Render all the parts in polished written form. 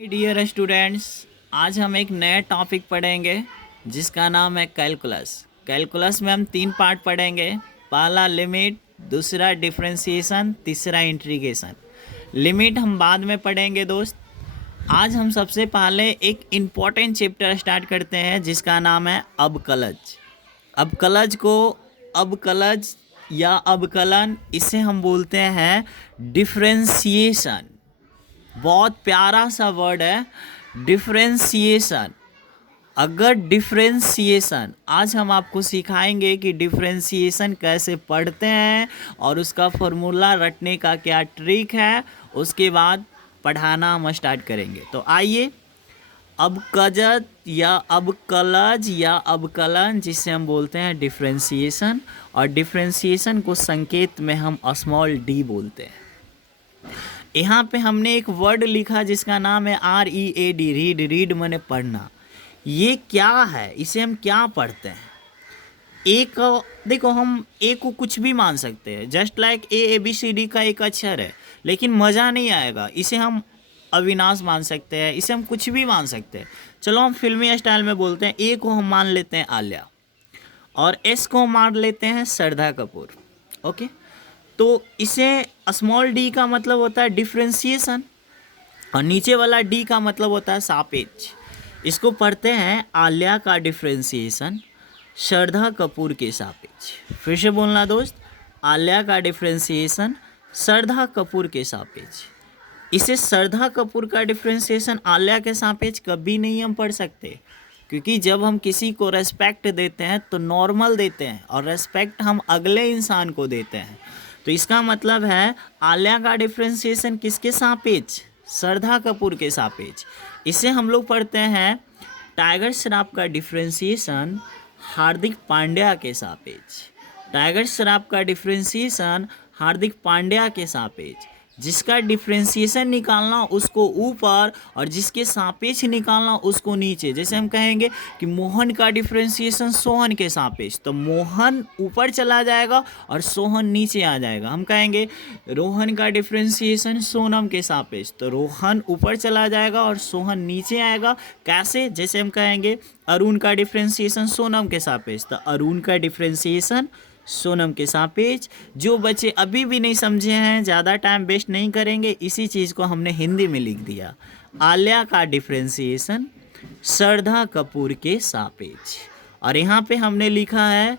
Dear students, आज हम एक नया टॉपिक पढ़ेंगे जिसका नाम है कैलकुलस। कैलकुलस में हम 3 पार्ट पढ़ेंगे। पहला लिमिट, दूसरा डिफरेंशिएशन, तीसरा इंटीग्रेशन। लिमिट हम बाद में पढ़ेंगे दोस्त। आज हम सबसे पहले एक इम्पॉर्टेंट चैप्टर स्टार्ट करते हैं जिसका नाम है अबकलज। अबकलज को अबकलज या अबकलन, इसे हम बोलते हैं डिफरेंशिएशन। बहुत प्यारा सा वर्ड है डिफरेंशिएशन। अगर डिफरेंशिएशन आज हम आपको सिखाएंगे कि डिफरेंशिएशन कैसे पढ़ते हैं और उसका फॉर्मूला रटने का क्या ट्रिक है, उसके बाद पढ़ाना हम स्टार्ट करेंगे। तो आइए, अबकजत या अबकलज या अबकलन, जिसे हम बोलते हैं डिफरेंशिएशन, और डिफरेंशिएशन को संकेत में हम स्मॉल डी बोलते हैं। यहाँ पे हमने एक वर्ड लिखा जिसका नाम है READ, रीड। रीड माने पढ़ना। ये क्या है, इसे हम क्या पढ़ते हैं? एक देखो, हम ए को कुछ भी मान सकते हैं, जस्ट लाइक ABCD का एक अक्षर है, लेकिन मज़ा नहीं आएगा। इसे हम अविनाश मान सकते हैं, इसे हम कुछ भी मान सकते हैं। चलो हम फिल्मी स्टाइल में बोलते हैं। ए को हम मान लेते हैं आलिया, और एस को हम मान लेते हैं श्रद्धा कपूर। ओके, तो इसे स्मॉल डी का मतलब होता है डिफरेंशिएशन, और नीचे वाला डी का मतलब होता है सापेक्ष। इसको पढ़ते हैं आलिया का डिफरेंशिएशन श्रद्धा कपूर के सापेक्ष। फिर से बोलना दोस्त, आलिया का डिफरेंशिएशन श्रद्धा कपूर के सापेक्ष। इसे श्रद्धा कपूर का डिफरेंशिएशन आलिया के सापेक्ष कभी नहीं हम पढ़ सकते, क्योंकि जब हम किसी को रेस्पेक्ट देते हैं तो नॉर्मल देते हैं, और रेस्पेक्ट हम अगले इंसान को देते हैं। तो इसका मतलब है आलिया का डिफरेंशिएशन किसके सापेक्ष? श्रद्धा कपूर के सापेक्ष। इसे हम लोग पढ़ते हैं टाइगर श्रॉफ का डिफरेंशिएशन हार्दिक पांड्या के सापेक्ष। टाइगर श्रॉफ का डिफरेंशिएशन हार्दिक पांड्या के सापेक्ष। जिसका डिफरेंशिएशन निकालना उसको ऊपर, और जिसके सापेक्ष निकालना उसको नीचे। जैसे हम कहेंगे कि मोहन का डिफरेंशिएशन सोहन के सापेक्ष, तो मोहन ऊपर चला जाएगा और सोहन नीचे आ जाएगा। हम कहेंगे रोहन का डिफरेंशिएशन सोनम के सापेक्ष, तो रोहन ऊपर चला जाएगा और सोहन नीचे आएगा। कैसे? जैसे हम कहेंगे अरुण का डिफरेंशिएशन सोनम के सापेक्ष, तो अरुण का डिफरेंशिएशन सोनम के सापेक्ष। जो बच्चे अभी भी नहीं समझे हैं, ज़्यादा टाइम वेस्ट नहीं करेंगे, इसी चीज़ को हमने हिंदी में लिख दिया। आलिया का डिफरेंशिएशन श्रद्धा कपूर के सापेक्ष, और यहाँ पे हमने लिखा है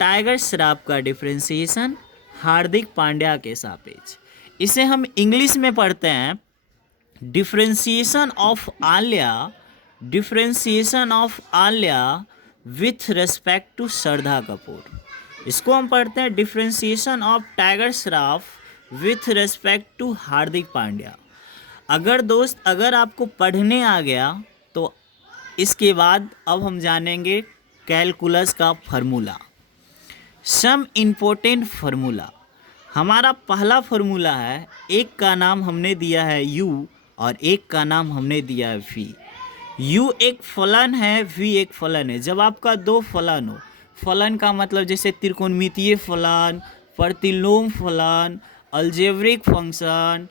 टाइगर श्रॉफ का डिफरेंशिएशन हार्दिक पांड्या के सापेक्ष। इसे हम इंग्लिश में पढ़ते हैं differentiation of Alia, differentiation of Alia with respect to Shraddha Kapoor. इसको हम पढ़ते हैं differentiation of Tiger Shroff with respect to Hardik Pandya. अगर आपको पढ़ने आ गया तो इसके बाद अब हम जानेंगे कैलकुलस का फार्मूला। Some important formula. हमारा पहला फार्मूला है, एक का नाम हमने दिया है u और एक का नाम हमने दिया है v। u एक फलन है, v एक फलन है। जब आपका दो फलन हो, फलन का मतलब जैसे त्रिकोणमितीय फलन, प्रतिलोम फलन, अलजेब्रिक फंक्शन,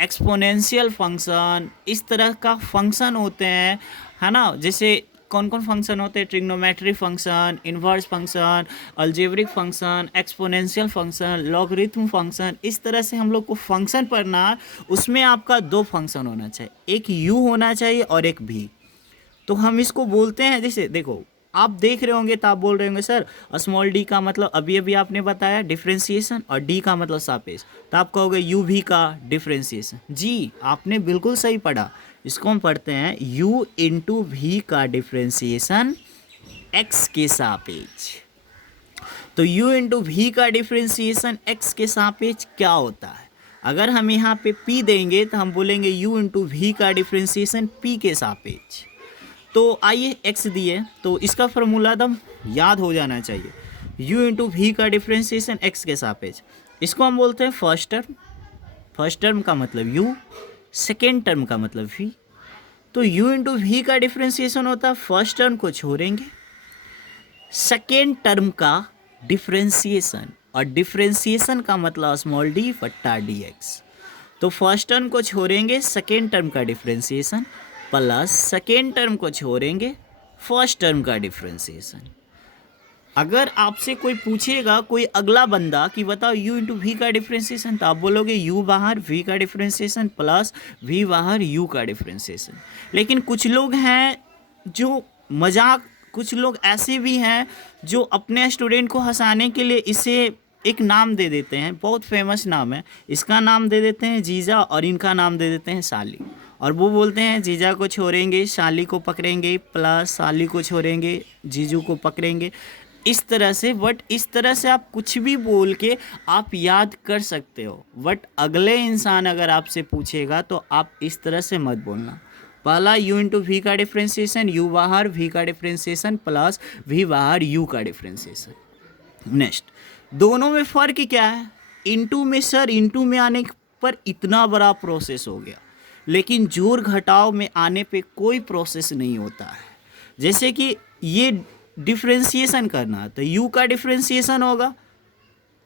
एक्सपोनेंशियल फंक्शन, इस तरह का फंक्शन होते हैं, है ना। जैसे कौन कौन फंक्शन होते हैं? Trigonometry function, inverse function, algebraic function, exponential function, logarithm function. इस तरह से हम लोग को फंक्शन पढ़ना है। उसमें आपका दो फंक्शन होना चाहिए, एक u होना चाहिए और एक v। तो हम इसको बोलते हैं, जैसे देखो आप देख रहे होंगे तो आप बोल रहे होंगे सर स्मॉल डी का मतलब अभी अभी आपने बताया डिफरेंशिएशन, और डी का मतलब सापेक्ष, तो आप कहोगे यू भी का डिफरेंशिएशन। जी, आपने बिल्कुल सही पढ़ा। इसको हम पढ़ते हैं u इंटू वी का डिफरेंशिएशन x के सापेक्ष। तो u इंटू वी का डिफरेंशिएशन x के सापेक्ष क्या होता है? अगर हम यहाँ पे p देंगे तो हम बोलेंगे u इंटू वी का डिफरेंशिएशन p के सापेक्ष। तो आइए x दिए, तो इसका फार्मूला एकदम याद हो जाना चाहिए। u इंटू वी का डिफरेंशिएशन x के सापेक्ष। इसको हम बोलते हैं फर्स्ट टर्म। फर्स्ट टर्म का मतलब u, सेकेंड टर्म का मतलब v। तो u इंटू वी का डिफरेंशिएशन होता है, फर्स्ट टर्म को छोड़ेंगे, सेकेंड टर्म का डिफरेंशिएशन, और डिफरेंशिएशन का मतलब स्मॉल डी बट्टा dx। तो फर्स्ट टर्म को छोड़ेंगे सेकेंड टर्म का डिफ्रेंसिएशन प्लस सेकेंड टर्म को छोड़ेंगे फर्स्ट टर्म का डिफ्रेंसिएशन। अगर आपसे कोई पूछेगा कोई अगला बंदा कि बताओ u इंटू वी का डिफ्रेंसिएशन, तो आप बोलोगे u बाहर v का डिफ्रेंसिएशन प्लस v बाहर u का डिफ्रेंसिएशन। लेकिन कुछ लोग हैं जो मजाक, कुछ लोग ऐसे भी हैं जो अपने स्टूडेंट को हंसाने के लिए इसे एक नाम दे देते हैं, बहुत फेमस नाम है, इसका नाम दे देते हैं जीजा और इनका नाम दे देते हैं साली। और वो बोलते हैं जीजा को छोड़ेंगे साली को पकड़ेंगे प्लस साली को छोड़ेंगे जीजू को पकड़ेंगे, इस तरह से। बट इस तरह से आप कुछ भी बोल के आप याद कर सकते हो, बट अगले इंसान अगर आपसे पूछेगा तो आप इस तरह से मत बोलना। पहला u इंटू वी का डिफ्रेंसिएशन, u बाहर v का डिफ्रेंसिएशन प्लस v बाहर u का डिफ्रेंसिएशन। नेक्स्ट, दोनों में फ़र्क क्या है? इंटू में सर, इंटू में आने पर इतना बड़ा प्रोसेस हो गया, लेकिन जोड़ घटाव में आने पे कोई प्रोसेस नहीं होता है। जैसे कि ये डिफ्रेंसिएशन करना, तो u का डिफ्रेंसिएशन होगा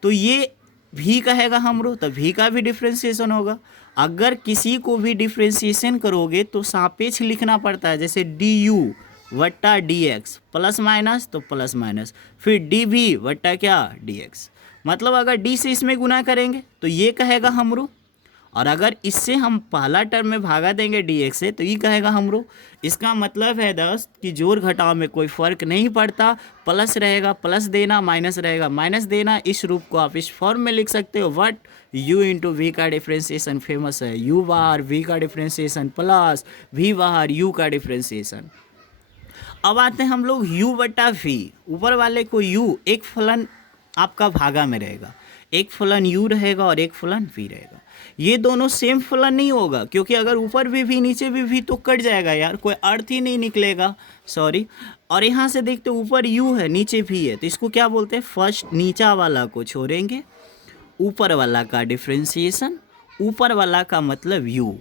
तो ये v कहेगा हमरो, तो v का भी डिफ्रेंसिएशन होगा। अगर किसी को भी डिफ्रेंसिएशन करोगे तो सापेक्ष लिखना पड़ता है, जैसे du वट्टा dx प्लस माइनस तो प्लस माइनस, फिर dv वट्टा क्या dx। मतलब अगर d से इसमें गुना करेंगे तो ये कहेगा हमरो, और अगर इससे हम पहला टर्म में भागा देंगे dx से तो ये कहेगा हमरो। इसका मतलब है दोस्त कि जोड़ घटाव में कोई फ़र्क नहीं पड़ता, प्लस रहेगा प्लस देना, माइनस रहेगा माइनस देना। इस रूप को आप इस फॉर्म में लिख सकते हो। वट u इंटू वी का डिफ्रेंसिएशन फेमस है, u बाहर v का डिफ्रेंसिएशन प्लस v बाहर u का डिफ्रेंसिएशन। अब आते हैं हम लोग u बटा v, ऊपर वाले को u, एक फलन आपका भागा में रहेगा, एक फलन u रहेगा और एक फलन v रहेगा। ये दोनों सेम फलन नहीं होगा, क्योंकि अगर ऊपर भी v नीचे भी v तो कट जाएगा यार, कोई अर्थ ही नहीं निकलेगा, सॉरी। और यहाँ से देखते ऊपर u है नीचे v है, तो इसको क्या बोलते हैं? फर्स्ट नीचा वाला को छोड़ेंगे, ऊपर वाला का डिफ्रेंसिएशन, ऊपर वाला का मतलब u,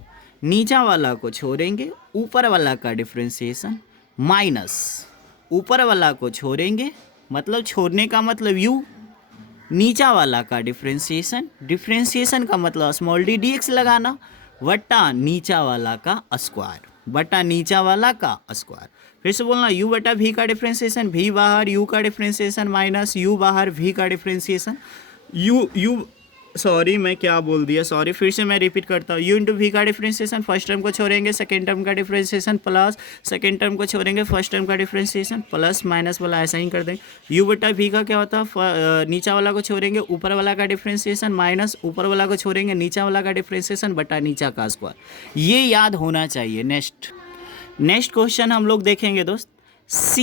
नीचा वाला को छोड़ेंगे, ऊपर वाला का डिफ्रेंसिएशन माइनस ऊपर वाला को छोड़ेंगे, मतलब छोड़ने का मतलब u, नीचा वाला का डिफ्रेंसिएशन, डिफ्रेंसिएशन का मतलब स्मॉल डी dx लगाना, वट्टा नीचा वाला का स्क्वायर, बटा नीचा वाला का स्क्वायर। फिर से बोलना, u बटा v का डिफ्रेंसिएशन, v बाहर u का डिफ्रेंसिएशन माइनस u बाहर v का डिफ्रेंसिएशन, u सॉरी मैं क्या बोल दिया, सॉरी, फिर से मैं रिपीट करता हूँ। u इंटू वी का डिफ्रेंसिएशन, फर्स्ट टर्म को छोड़ेंगे सेकेंड टर्म का डिफ्रेंसिएशन प्लस सेकेंड टर्म को छोड़ेंगे फर्स्ट टर्म का डिफ्रेंसिएशन प्लस माइनस वाला ऐसा ही कर देंगे। u बटा वी का क्या होता है? नीचा वाला को छोड़ेंगे ऊपर वाला का डिफ्रेंसिएशन माइनस ऊपर वाला को छोड़ेंगे नीचा वाला का डिफ्रेंसिएशन बटा नीचा का स्क्वायर। ये याद होना चाहिए। नेक्स्ट क्वेश्चन हम लोग देखेंगे दोस्त। c,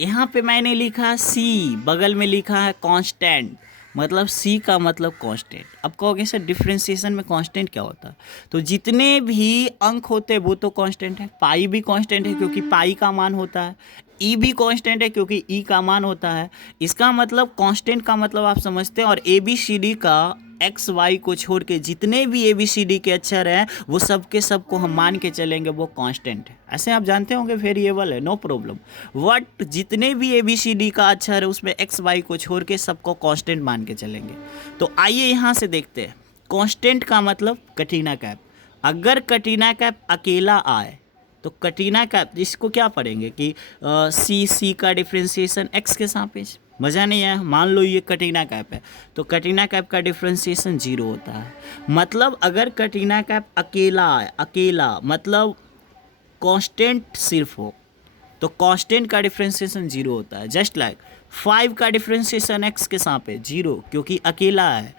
यहाँ पे मैंने लिखा c, बगल में लिखा है कांस्टेंट, मतलब c का मतलब कांस्टेंट। अब कहोगे सर डिफ्रेंसिएशन में कांस्टेंट क्या होता है? तो जितने भी अंक होते हैं वो तो कांस्टेंट है। पाई भी कांस्टेंट है क्योंकि पाई का मान होता है, ई भी कांस्टेंट है क्योंकि ई का मान होता है। इसका मतलब कांस्टेंट का मतलब आप समझते हैं। और ए बी सी डी का एक्स वाई को छोड़ के जितने भी ए बी सी डी के अक्षर हैं वो सब के सब को हम मान के चलेंगे वो कांस्टेंट है। ऐसे आप जानते होंगे वेरिएबल है, नो प्रॉब्लम। वट जितने भी ए बी सी डी का अक्षर है उसमें एक्स वाई को छोड़ के सबको कांस्टेंट मान के चलेंगे। तो आइए यहाँ से देखते हैं। कांस्टेंट का मतलब कटरीना कैफ। अगर कटरीना कैफ अकेला आए तो कटरीना कैफ, इसको क्या पढ़ेंगे कि सी का डिफ्रेंसिएशन एक्स के सापेक्ष। मज़ा नहीं है। मान लो ये कटरीना कैफ है तो कटरीना कैफ का डिफ्रेंसिएशन 0 होता है। मतलब अगर कटरीना कैफ अकेला आए, अकेला मतलब कांस्टेंट सिर्फ हो, तो कांस्टेंट का डिफ्रेंसिएशन 0 होता है। जस्ट लाइक 5 का डिफ्रेंसिएशन एक्स के सापेक्ष 0 क्योंकि अकेला है।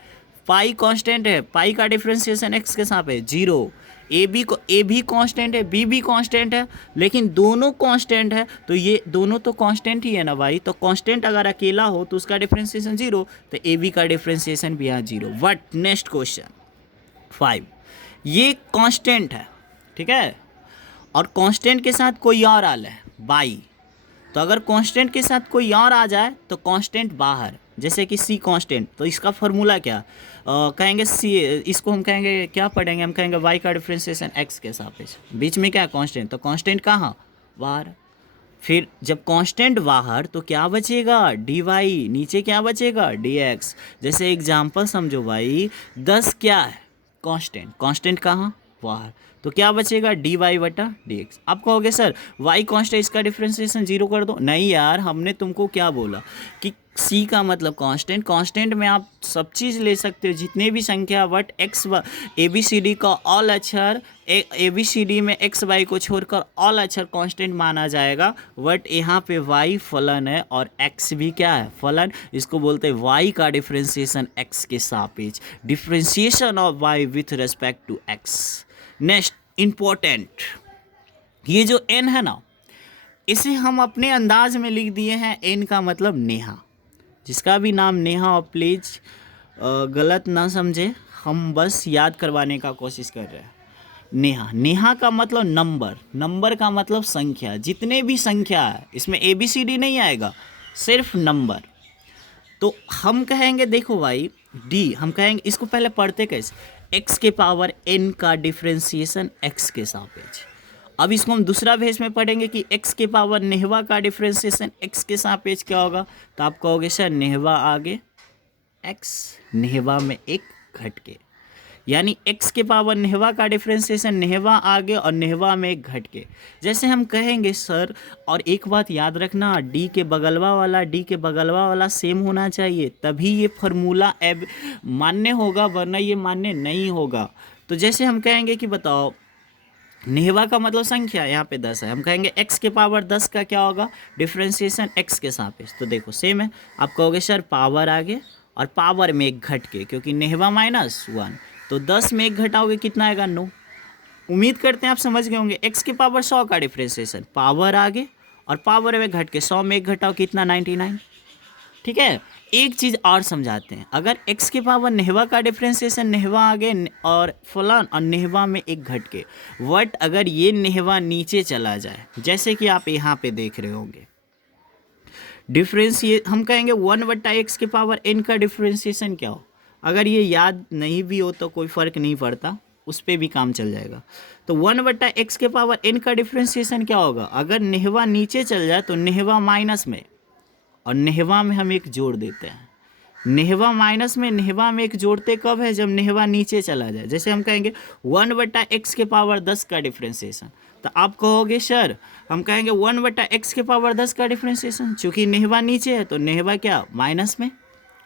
पाई कांस्टेंट है, पाई का डिफ्रेंसिएशन एक्स के सापेक्ष 0। ए भी कांस्टेंट है, बी भी कांस्टेंट है, लेकिन दोनों कांस्टेंट है तो ये दोनों तो कांस्टेंट ही है ना भाई। तो कांस्टेंट अगर अकेला हो तो उसका डिफ्रेंसिएशन 0, तो ए बी का डिफ्रेंसिएशन भी यहाँ 0। वट नेक्स्ट क्वेश्चन 5, ये कांस्टेंट है, ठीक है, और कांस्टेंट के साथ कोई और आ है बाई। तो अगर कांस्टेंट के साथ कोई और आ जाए तो कांस्टेंट बाहर, जैसे कि सी कांस्टेंट, तो इसका फार्मूला क्या कहेंगे? सी, इसको हम कहेंगे क्या पढ़ेंगे? हम कहेंगे वाई का डिफ्रेंसिएशन एक्स के सापेक्ष, बीच में क्या कांस्टेंट, तो कांस्टेंट कहाँ? बाहर। फिर जब कांस्टेंट बाहर तो क्या बचेगा? डी वाई, नीचे क्या बचेगा? D x. जैसे एग्जाम्पल समझो भाई, 10 क्या है? कांस्टेंट, कांस्टेंट कहाँ, बाहर, तो क्या बचेगा dy बटा dx। आप कहोगे सर y कांस्टेंट, इसका डिफ्रेंसिएशन जीरो कर दो। नहीं यार, हमने तुमको क्या बोला कि c का मतलब कांस्टेंट, कांस्टेंट में आप सब चीज़ ले सकते हो, जितने भी संख्या but x A B C D का ऑल अक्षर ए बी सी डी में x y को छोड़कर ऑल अक्षर कांस्टेंट माना जाएगा। बट यहाँ पे y फलन है और x भी क्या है, फलन। इसको बोलते हैं y का डिफ्रेंसिएशन x के सापेक्ष, differentiation of y with respect to x। Next important, ये जो n है ना, इसे हम अपने अंदाज में लिख दिए हैं n का मतलब नेहा। जिसका भी नाम नेहा हो प्लीज़ गलत ना समझे, हम बस याद करवाने का कोशिश कर रहे हैं। नेहा, नेहा का मतलब नंबर, नंबर का मतलब संख्या, जितने भी संख्या है इसमें ए बी सी डी नहीं आएगा, सिर्फ नंबर। तो हम कहेंगे देखो भाई डी, हम कहेंगे इसको पहले पढ़ते कैसे, x के पावर n का डिफ्रेंसिएशन x के सापेक्ष। अब इसको हम दूसरा भेस में पढ़ेंगे कि x के पावर नेहवा का डिफ्रेंसिएशन x के सापेक्ष क्या होगा। तो आप कहोगे सर नेहवा आगे x, नेहवा में एक घट के, यानी x के पावर नेहवा का डिफ्रेंसिएशन नेहवा आगे और नेहवा में एक घट के। जैसे हम कहेंगे सर, और एक बात याद रखना, d के बगलवा वाला सेम होना चाहिए, तभी ये फार्मूला अब मान्य होगा, वरना ये मान्य नहीं होगा। तो जैसे हम कहेंगे कि बताओ नेहवा का मतलब संख्या, यहाँ पे 10 है, हम कहेंगे x के पावर 10 का क्या होगा डिफ्रेंसिएशन x के सापेक्ष। तो देखो सेम है, आप कहोगे सर पावर आगे और पावर में एक घट के, क्योंकि नेहवा -1, तो 10 में एक घटाओगे कितना आएगा 9। उम्मीद करते हैं आप समझ गए होंगे। x के पावर 100 का डिफ्रेंसिएशन, पावर आगे और पावर में घट के, 100 में एक घटाओ कितना 99। ठीक है, एक चीज़ और समझाते हैं, अगर x के पावर नेहवा का डिफ्रेंसिएशन नेहवा आगे और फलन और नेहवा में एक घट के, वट अगर ये नेहवा नीचे चला जाए, जैसे कि आप यहाँ पे देख रहे होंगे डिफ्रेंशिएट, हम कहेंगे 1/x के पावर n का डिफ्रेंसिएशन क्या हो। अगर ये याद नहीं भी हो तो कोई फ़र्क नहीं पड़ता, उस पर भी काम चल जाएगा। तो 1/x के पावर n का डिफ्रेंसिएशन क्या होगा, अगर नेहवा नीचे चल जाए तो नेहवा माइनस में और नेहवा में हम एक जोड़ देते हैं। नेहवा माइनस में नेहवा में एक जोड़ते कब है, जब नेहवा नीचे चला जाए। जैसे हम कहेंगे 1/x के पावर 10 का डिफ्रेंसिएशन, तो आप कहोगे सर हम कहेंगे 1/x के पावर 10 का डिफ्रेंसिएशन, चूँकि नेहवा नीचे है तो नेहवा क्या माइनस में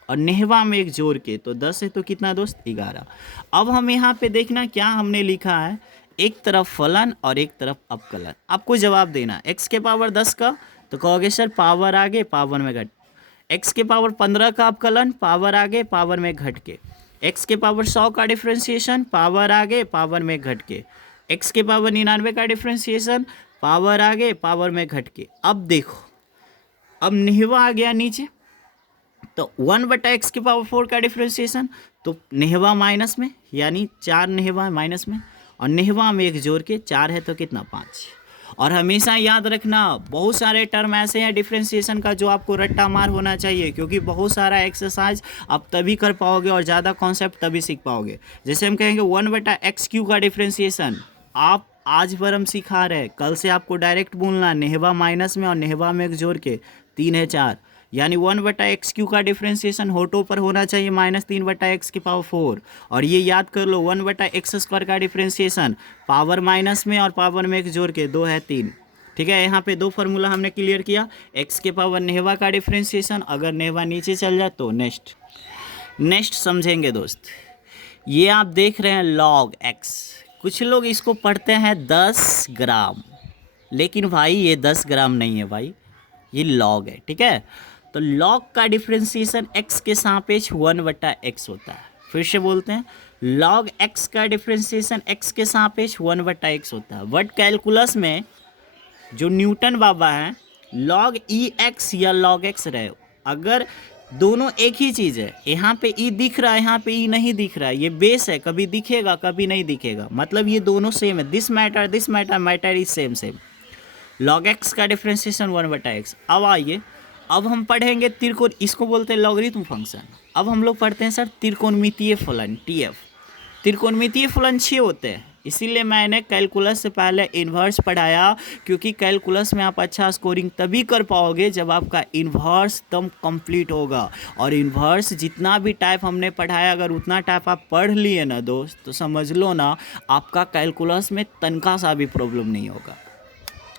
और नेहवा में एक जोड़ के, तो 10 है तो कितना दोस्त 11। अब हम यहाँ पे देखना क्या हमने लिखा है, एक तरफ फलन और एक तरफ अवकलन। आपको जवाब देना x के पावर 10 का, तो कहोगे सर पावर आगे पावर में घट, x के पावर 15 का अवकलन, पावर आगे पावर में घट के, x के पावर 100 का डिफ्रेंसिएशन, पावर आगे पावर में घट के, x के पावर 99 का डिफ्रेंसिएशन, पावर आगे पावर में घट के। अब देखो, अब नेहवा आ गया नीचे, तो 1/x के पावर 4 का डिफ्रेंसिएशन, तो नेहवा माइनस में, यानी 4 नेहवा माइनस में और नेहवा में एक जोड़ के 4 है तो कितना 5। और हमेशा याद रखना, बहुत सारे टर्म ऐसे हैं डिफ्रेंसिएशन का जो आपको रट्टा मार होना चाहिए, क्योंकि बहुत सारा एक्सरसाइज आप तभी कर पाओगे और ज़्यादा कॉन्सेप्ट तभी सीख पाओगे। जैसे हम कहेंगे 1/x³ का डिफ्रेंसिएशन, आप आज पर हम सिखा रहे हैं, कल से आपको डायरेक्ट बोलना नेहवा माइनस में और नेहवा में एक जोड़ के 3 है 4, यानी 1/x³ का डिफ्रेंसिएशन होठों पर होना चाहिए -3/x की पावर 4। और ये याद कर लो 1/x² का डिफ्रेंसिएशन पावर माइनस में और पावर में एक जोड़ के 2 है 3। ठीक है, यहाँ पे 2 फार्मूला हमने क्लियर किया। x के पावर नेहवा का डिफ्रेंसिएशन, अगर नेहवा नीचे चल जाए तो नेक्स्ट समझेंगे दोस्त। ये आप देख रहे हैं log x, कुछ लोग इसको पढ़ते हैं 10 ग्राम, लेकिन भाई ये 10 ग्राम नहीं है भाई, ये log है। ठीक है, तो log का डिफ्रेंसिएशन x के सापेक्ष 1/x होता है। फिर से बोलते हैं, log x का डिफ्रेंसिएशन x के सापेक्ष 1/x होता है। बट कैलकुलस में जो न्यूटन बाबा हैं log ex या log x रहे, अगर दोनों एक ही चीज़ है, यहाँ पे e दिख रहा है यहाँ पे e नहीं दिख रहा है, ये बेस है, कभी दिखेगा कभी नहीं दिखेगा, मतलब ये दोनों सेम है, this matter is same. log x का डिफ्रेंसिएशन 1/x। अब आइए, अब हम पढ़ेंगे त्रिकोण, इसको बोलते हैं लॉगरिथम फंक्शन। अब हम लोग पढ़ते हैं सर त्रिकोणमितीय फलन TF। त्रिकोणमितीय फलन 6 होते हैं, इसीलिए मैंने कैलकुलस से पहले इन्वर्स पढ़ाया, क्योंकि कैलकुलस में आप अच्छा स्कोरिंग तभी कर पाओगे जब आपका इन्वर्स एकदम कंप्लीट होगा। और इन्वर्स जितना भी टाइप हमने पढ़ाया, अगर उतना टाइप आप पढ़ लिए ना दोस्त, तो समझ लो ना आपका कैलकुलस में तनका सा भी प्रॉब्लम नहीं होगा।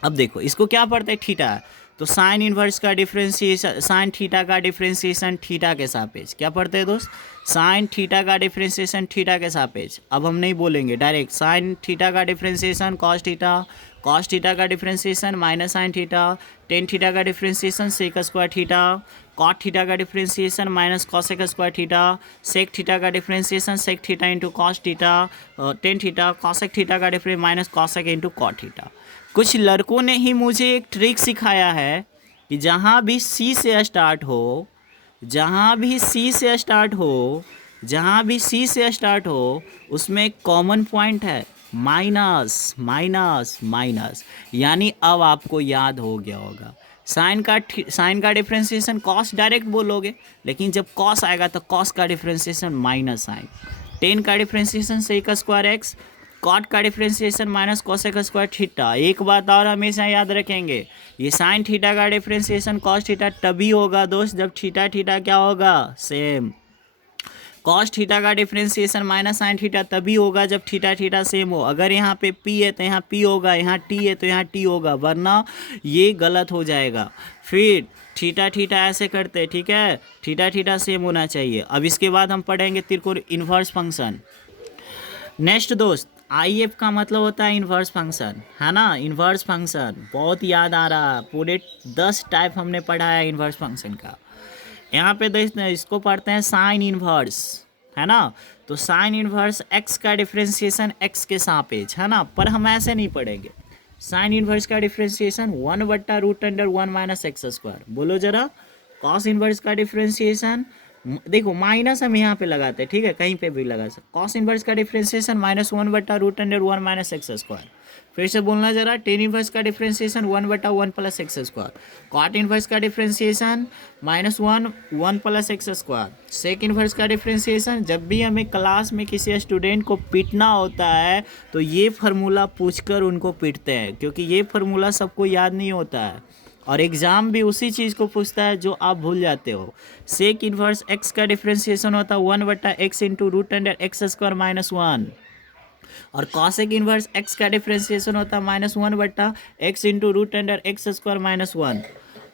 अब देखो इसको क्या पढ़ते हैं, थीटा है, तो साइन इन्वर्स का डिफरेंशिएशन, साइन थीटा का डिफरेंशिएशन थीटा के सापेक्ष क्या पढ़ते हैं दोस्त, साइन थीटा का डिफरेंशिएशन थीटा के सापेक्ष। अब हम नहीं बोलेंगे डायरेक्ट, साइन थीटा का differentiation cos theta, cos theta का differentiation minus sine theta, tan theta का differentiation sec square theta, cot theta का differentiation minus cosec square theta, sec theta का differentiation sec theta into cos theta, tan theta, cosec theta का difference minus cosec into cot theta. कुछ लड़कों ने ही मुझे एक trick सिखाया है कि जहाँ भी सी से स्टार्ट हो, जहाँ भी सी से स्टार्ट हो, जहाँ भी सी से स्टार्ट हो, उसमें एक कॉमन पॉइंट है, माइनस माइनस माइनस। यानी अब आपको याद हो गया होगा, साइन का डिफरेंशिएशन कॉस डायरेक्ट बोलोगे, लेकिन जब कॉस आएगा तो कॉस का डिफरेंशिएशन माइनस साइन, टेन का differentiation sec square x, cot का differentiation minus cosec square theta. एक बात और हमेशा याद रखेंगे, ये साइन थीटा का डिफरेंशिएशन कॉस थीटा तभी होगा दोस्त जब थीटा थीटा क्या होगा, सेम। कॉस थीटा का डिफरेंशिएशन माइनस साइन थीटा तभी होगा जब थीटा थीटा सेम हो। अगर यहाँ पे पी है तो यहाँ पी होगा, यहाँ टी है तो यहाँ टी होगा, वरना ये गलत हो जाएगा। फिर थीटा थीटा ऐसे करते हैं, ठीक है, थीटा थीटा सेम होना चाहिए। अब इसके बाद हम पढ़ेंगे त्रिकोण इन्वर्स फंक्शन। नेक्स्ट दोस्त, आई एफ का मतलब होता है इन्वर्स फंक्शन, है ना, इन्वर्स फंक्शन बहुत याद आ रहा है, पूरे 10 टाइप हमने पढ़ा है इन्वर्स फंक्शन का। यहाँ पे दोस्त इसको पढ़ते हैं साइन इन्वर्स, है ना, तो साइन इन्वर्स एक्स का डिफरेंशिएशन एक्स के सापेक्ष, है ना, पर हम ऐसे नहीं पढ़ेंगे। साइन इन्वर्स का डिफरेंशिएशन 1/√(1 माइनस एक्स स्क्वायर, बोलो जरा। कॉस इन्वर्स का डिफरेंशिएशन, देखो माइनस हम यहाँ पे लगाते हैं, ठीक है, कहीं पे भी लगा सकते। कॉस इन्वर्स का डिफरेंशिएशन -1/√(1 माइनस एक्स स्क्वायर। फिर से बोलना जरा, टेन इन्वर्स का differentiation 1/1 plus x square. Cot inverse का differentiation -1 plus x square. Sec inverse का डिफरेंशिएशन, जब भी हमें क्लास में किसी स्टूडेंट को पीटना होता है तो ये फार्मूला पूछकर उनको पीटते हैं, क्योंकि ये फार्मूला सबको याद नहीं होता है और एग्ज़ाम भी उसी चीज़ को पूछता है जो आप भूल जाते हो। सेक इन्वर्स एक्स का डिफरेंशिएशन होता है 1/x इंटू (√x² माइनस 1, और कॉसेक इन्वर्स एक्स का डिफरेंशिएशन होता है -1/x इंटू (√x² माइनस 1।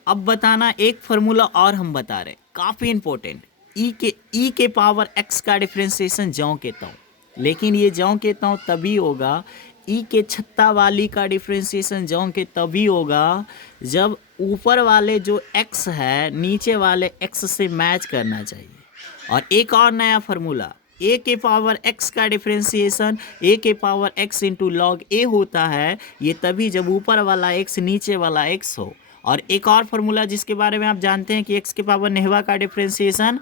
अब बताना एक फार्मूला और हम बता रहे, काफ़ी इंपॉर्टेंट, ई के पावर एक्स का डिफरेंशिएशन ज्यों के त्यों, लेकिन ये ज्यों के त्यों तभी होगा, ई के छत्ता वाली का डिफरेंशिएशन ज्यों के तभी होगा जब ऊपर वाले जो x है नीचे वाले x से मैच करना चाहिए। और एक और नया फार्मूला, ए के पावर x का डिफरेंशिएशन ए के पावर x इंटू लॉग ए होता है, ये तभी जब ऊपर वाला x नीचे वाला x हो। और एक और फार्मूला जिसके बारे में आप जानते हैं कि x के पावर नेहवा का डिफरेंशिएशन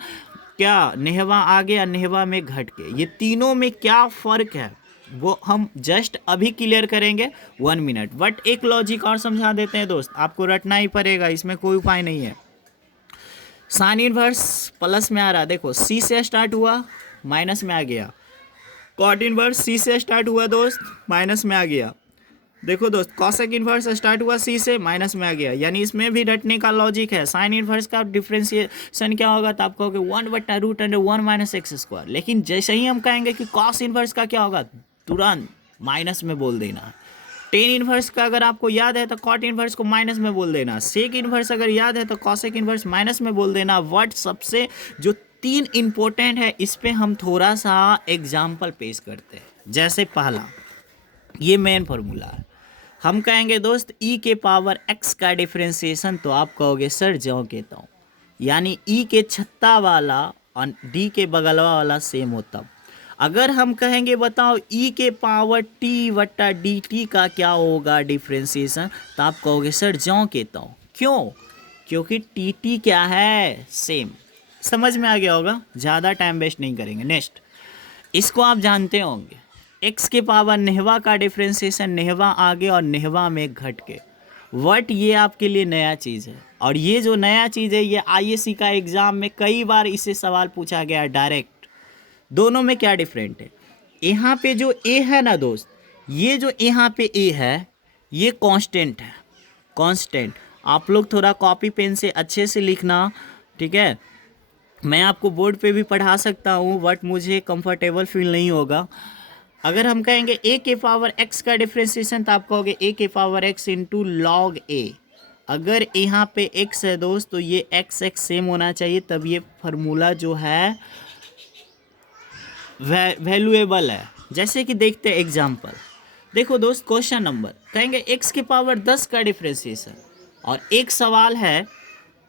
क्या, नेहवा आगे और नेहवा में घट के, ये तीनों में क्या फ़र्क है वो हम जस्ट अभी क्लियर करेंगे 1 मिनट। बट एक लॉजिक और समझा देते हैं दोस्त, आपको रटना ही पड़ेगा, इसमें कोई उपाय नहीं है। साइन इन्वर्स प्लस में आ रहा, देखो सी से स्टार्ट हुआ माइनस में आ गया, कॉट इन्वर्स सी से स्टार्ट हुआ दोस्त माइनस में आ गया, देखो दोस्त कॉसेक इन्वर्स स्टार्ट हुआ सी से माइनस में आ गया, यानी इसमें भी रटने का लॉजिक है। साइन इन्वर्स का डिफरेंशिएशन क्या होगा तो आप कहोगे 1/√(1 माइनस एक्स स्क्वायर, लेकिन जैसे ही हम कहेंगे कि कॉस इन्वर्स का क्या होगा तुरंत माइनस में बोल देना। टेन इन्वर्स का अगर आपको याद है तो कॉट इन्वर्स को माइनस में बोल देना, सेक इन्वर्स अगर याद है तो कॉसेक इन्वर्स माइनस में बोल देना। वर्ड सबसे जो 3 इंपॉर्टेंट है, इस पे हम थोड़ा सा एग्जाम्पल पेश करते हैं। जैसे पहला, ये मेन फार्मूला है, हम कहेंगे दोस्त ई के पावर एक्स का डिफरेंशिएशन, तो आप कहोगे सर ज्यों के त्यों, यानी ई के छत्ता वाला और डी के बगलवा वाला सेम होता। अगर हम कहेंगे बताओ ई के पावर t/dt का क्या होगा डिफरेंशिएशन, तो आप कहोगे सर ज्यों के त्यों। क्यों? क्योंकि टी क्या है, सेम। समझ में आ गया होगा, ज़्यादा टाइम वेस्ट नहीं करेंगे। नेक्स्ट, इसको आप जानते होंगे, x के पावर नेहवा का डिफरेंशिएशन नेहवा आगे और नेहवा में घट के। वट ये आपके लिए नया चीज़ है, और ये जो नया चीज़ है ये ISC का एग्ज़ाम में कई बार इससे सवाल पूछा गया डायरेक्ट। दोनों में क्या डिफरेंट है, यहाँ पे जो a है ना दोस्त, ये जो यहाँ पे ए है ये कांस्टेंट है, कांस्टेंट। आप लोग थोड़ा कॉपी पेन से अच्छे से लिखना, ठीक है। मैं आपको बोर्ड पे भी पढ़ा सकता हूँ बट मुझे कंफर्टेबल फील नहीं होगा। अगर हम कहेंगे ए के पावर एक्स का डिफ्रेंसिएशन तो आप कहोगे ए के पावर एक्स इंटू लॉग ए। अगर यहाँ पे एक्स है दोस्त तो ये एक्स एक्स सेम होना चाहिए, तब ये फार्मूला जो है वैल्यूएबल है। जैसे कि देखते हैं एग्जाम्पल, देखो दोस्त क्वेश्चन नंबर कहेंगे एक्स के पावर 10 का डिफ्रेंसिएशन, और एक सवाल है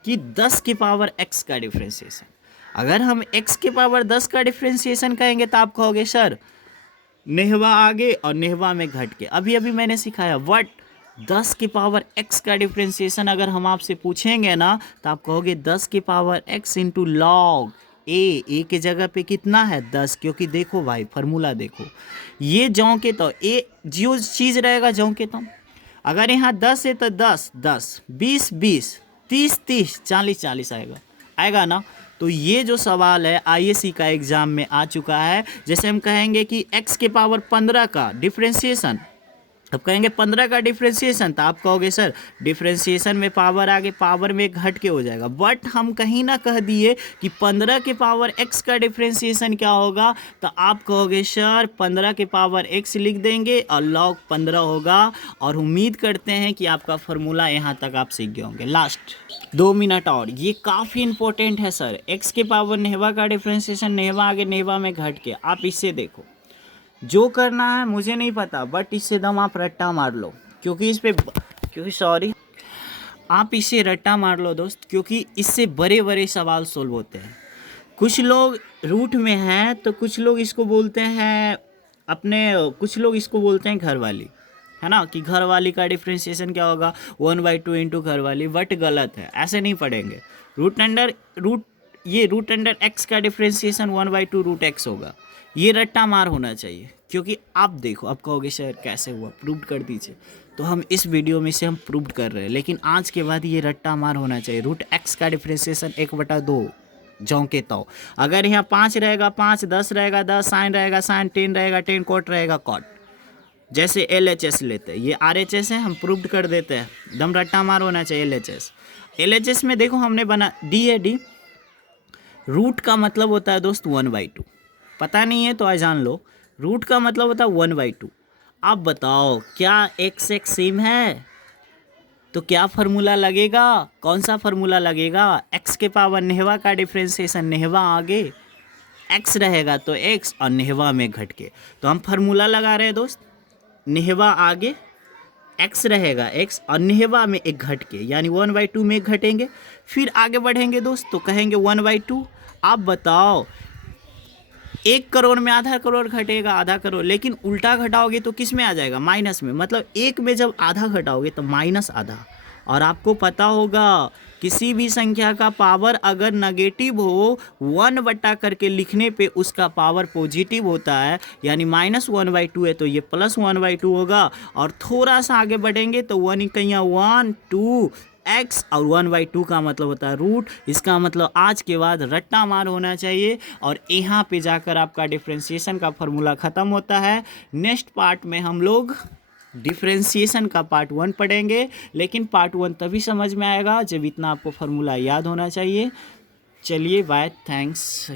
कि 10 की पावर एक्स का डिफ्रेंसिएशन। अगर हम एक्स के पावर 10 का डिफ्रेंसिएशन कहेंगे तो आप कहोगे सर नेहवा आगे और नेहवा में घट के। अभी अभी मैंने सिखाया व्हाट 10 की पावर एक्स का डिफ्रेंसिएशन अगर हम आपसे पूछेंगे ना तो आप कहोगे 10 की पावर एक्स इंटू लॉग ए के जगह पे कितना है 10, क्योंकि देखो भाई फार्मूला देखो, ये जौ के तो ए जो चीज़ रहेगा जौ के तो अगर यहाँ 10 है तो 10 10, 20 20, 30 30, 40 40 आएगा, आएगा ना। तो ये जो सवाल है आईएससी का एग्ज़ाम में आ चुका है। जैसे हम कहेंगे कि x के पावर 15 का डिफ्रेंसिएशन, अब कहेंगे 15 का डिफ्रेंसिएशन तो आप कहोगे सर डिफ्रेंसिएशन में पावर आगे पावर में घट के हो जाएगा, बट हम कहीं ना कह दिए कि 15 के पावर x का डिफ्रेंसिएशन क्या होगा, तो आप कहोगे सर 15 के पावर x लिख देंगे और लॉग 15 होगा। और उम्मीद करते हैं कि आपका फार्मूला यहाँ तक आप सीख गए होंगे। लास्ट 2 मिनट और, ये काफ़ी इंपॉर्टेंट है सर। x के पावर नेहवा का डिफ्रेंसिएशन नेहवा आगे नेहवा में घट के, आप इससे देखो जो करना है मुझे नहीं पता बट इससे दम आप रट्टा मार लो, क्योंकि आप इसे रट्टा मार लो दोस्त, क्योंकि इससे बड़े बड़े सवाल सोल्व होते हैं। कुछ लोग रूट में हैं तो कुछ लोग इसको बोलते हैं कुछ लोग इसको बोलते हैं घर वाली, है ना, कि घर वाली का डिफ्रेंसिएशन क्या होगा 1/2 इंटू घर वाली, बट गलत है, ऐसे नहीं पढ़ेंगे। रूट अंडर एक्स का डिफ्रेंसिएशन 1/2 रूट एक्स होगा। ये रट्टा मार होना चाहिए, क्योंकि आप देखो आप कहोगे सर कैसे हुआ, प्रूव कर दीजिए। तो हम इस वीडियो में से हम प्रूव कर रहे हैं, लेकिन आज के बाद ये रट्टा मार होना चाहिए। रूट एक्स का डिफ्रेंसिएशन 1/2 जौ के तो अगर यहाँ 5 रहेगा 5, 10 रहेगा 10, साइन रहेगा साइन, 10 रहेगा 10, कॉट रहेगा कॉट। जैसे LHS लेते हैं, ये RHS है, हम प्रूव कर देते हैं। दम रट्टा मार होना चाहिए। LHS में देखो हमने बना डी है, डी रूट का मतलब होता है दोस्त 1/2। पता नहीं है तो आज जान लो, रूट का मतलब होता है 1/2। आप बताओ क्या एक्स एक्स सेम है, तो क्या फार्मूला लगेगा, कौन सा फार्मूला लगेगा? एक्स के पावर नेहवा का डिफ्रेंसिएशन नेहवा आगे एक्स रहेगा तो एक्स और नेहवा में घट के, तो हम फार्मूला लगा रहे हैं दोस्त, नेहवा आगे एक्स रहेगा एक्स और नेहवा में एक घट के, यानी 1/2 में घटेंगे। फिर आगे बढ़ेंगे दोस्त तो कहेंगे 1/2। आप बताओ 1 करोड़ में आधा करोड़ घटेगा, आधा करोड़, लेकिन उल्टा घटाओगे तो किस में आ जाएगा, माइनस में। मतलब 1 में जब आधा घटाओगे तो माइनस आधा। और आपको पता होगा किसी भी संख्या का पावर अगर नेगेटिव हो 1 बटा करके लिखने पे उसका पावर पॉजिटिव होता है, यानी -1/2 है तो ये +1/2 होगा। और थोड़ा सा आगे बढ़ेंगे तो 1 इकैया 1 2 एक्स और 1/2 का मतलब होता है रूट। इसका मतलब आज के बाद रट्टा मार होना चाहिए और यहाँ पे जाकर आपका डिफ्रेंसिएशन का फॉर्मूला ख़त्म होता है। नेक्स्ट पार्ट में हम लोग डिफ्रेंसिएशन का पार्ट 1 पढ़ेंगे, लेकिन पार्ट 1 तभी समझ में आएगा जब इतना आपको फार्मूला याद होना चाहिए। चलिए बाय, थैंक्स।